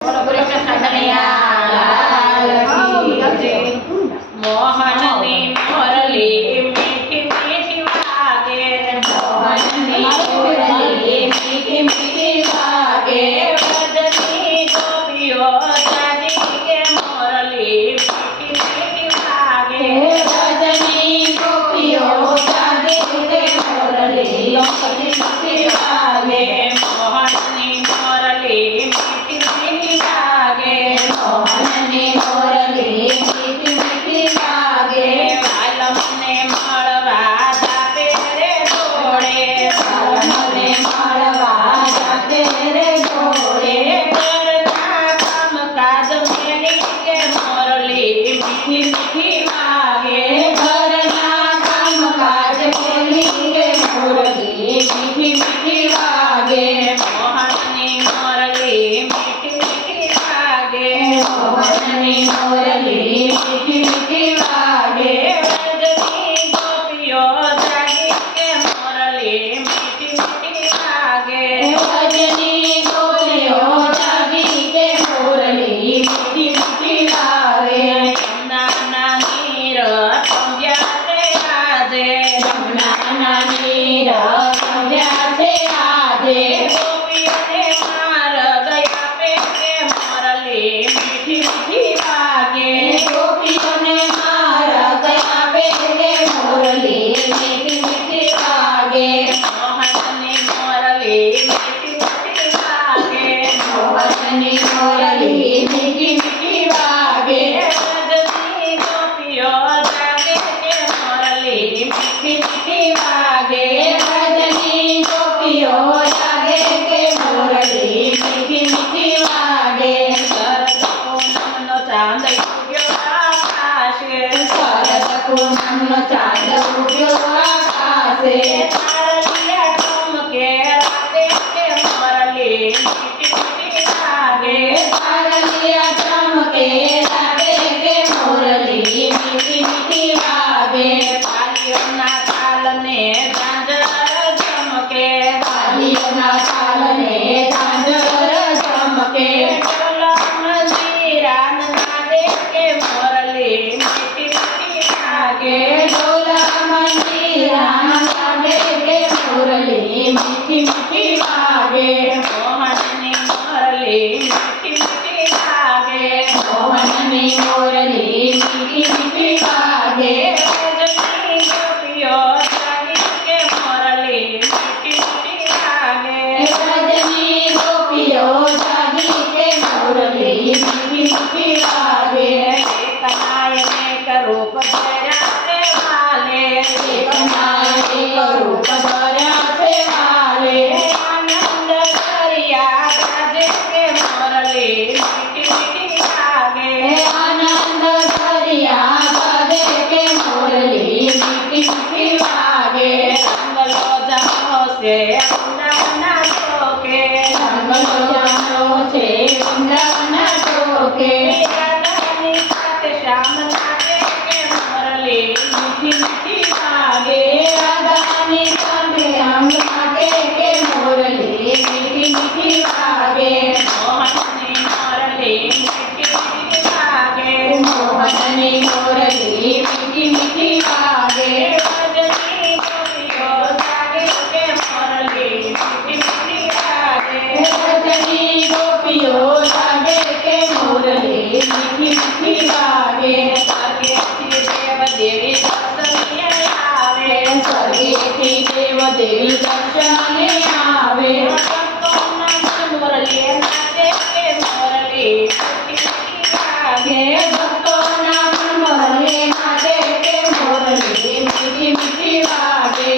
બોલો બોલો કૃષ્ણ કનૈયા લાલ કી જય। મોહનની મોરલી મીઠી મીઠી વાગે, મોહનની મોરલી મીઠી મીઠી વાગે, વ્રજની ગોપીઓ જાગી કે મોરલી મીઠી મીઠી વાગે, વ્રજની ગોપીઓ જાગી કે મોરલી મીઠી મીઠી વાગે, મોહનની મોરલી મીઠી મીઠી વાગે, મોહનની મોરલી મીઠી મીઠી વાગે, વાલમને મળવા જાતે રે દોડે, વાલમને મળવા જાતે રે દોડે, ઘરના કામકાજ મેલી કે મોરલી મીઠી મીઠી વાગે, ઘરના કામકાજ મેલી કે મોરલી મીઠી મીઠી વાગે, મોહનની મોરલી મીઠી મીઠી વાગે, મોહનની મોરલી મીઠી મીઠી વાગે, વ્રજની ગોપીઓ જાગી કે મોરલી મીઠી મીઠી વાગે, વ્રજની ગોપીઓ જાગી કે મોરલી મીઠી મીઠી વાગે, યમુનાના નીર પંજ્યા છે આજે, યમુનાના નીર પંજ્યા છે આજે, ગોપીઓને માર્ગ આપે કે મોરલી મીઠી મીઠી વાગે, ગોપીઓને માર્ગ આપે કે મોરલી મીઠી મીઠી વાગે, મોહનની મોરલી મીઠી મીઠી વાગે, મોહનની મોરલી મીઠી મીઠી વાગે, વ્રજની ગોપીઓ જાગે કે મોરલી મીઠી મીઠી વાગે, વ્રજની ગોપીઓ જાગે કે મોરલી મીઠી મીઠી વાગે, શરદ પૂનમનો ચાંદ ઉગ્યો આકાશે, શરદ પૂનમનો ચાંદ ઉગ્યો આકાશે, તારલિયા ચમકે રાતે કે મોરલી મીઠી મીઠી વાગે, તારલિયા ચમકે રાતે કે મોરલી મીઠી મીઠી વાગે, તાલીઓના તાલને ઝાંઝર ચમકે, તાલીઓના તાલને ઝાંઝર ચમકે, ઢોલ મંજીરા નાદે કે મોરલી મીઠી મીઠી વાગે, ઢોલ મંજીરા નાદે કે મોરલી મીઠી મીઠી વાગે, મોહનની મોરલી મીઠી મીઠી વાગે, મોહનની મોરલી મીઠી મીઠી વાગે, વ્રજની ગોપીઓ જાગી કે મોરલી મીઠી મીઠી વાગે, વ્રજની ગોપીઓ જાગી કે મોરલી મીઠી મીઠી વાગે, એક નાયક રૂપ ધર્યા છે વાલે, એક નાયક રૂપ ધર્યા છે વાલે, આનંદ દરિયા ગાજે કે મોરલી મીઠી મીઠી વાગે, આનંદ દરિયા ગાજે કે મોરલી મીઠી મીઠી વાગે, જંગલો જામો છે વૃંદાવના ચોકે, જંગલો જામો છે વૃંદાવના ચોકે, રાધાની સાથે શ્યામ નાચે કે મોરલી મીઠી મીઠી વાગે, રાધાની સાથે શ્યામ નાચે કે મોરલી મીઠી મીઠી વાગે, મોહનની મોરલી મીઠી મીઠી વાગે, મોહનની મોરલી મીઠી મીઠી વાગે, વ્રજની ગોપીઓ જાગે કે મોરલી મીઠી મીઠી વાગે, વ્રજની ગોપીઓ જાગે કે મોરલી મીઠી મીઠી વાગે, સ્વર્ગેથી દેવ દેવી દર્શને આવે, સ્વર્ગેથી દેવ દેવી દર્શને આવે, ભક્તોના મન મોરલી નાચે કે મોરલી મીઠી મીઠી વાગે, ભક્તોના મન મોરલી નાચે કે મોરલી મીઠી મીઠી વાગે,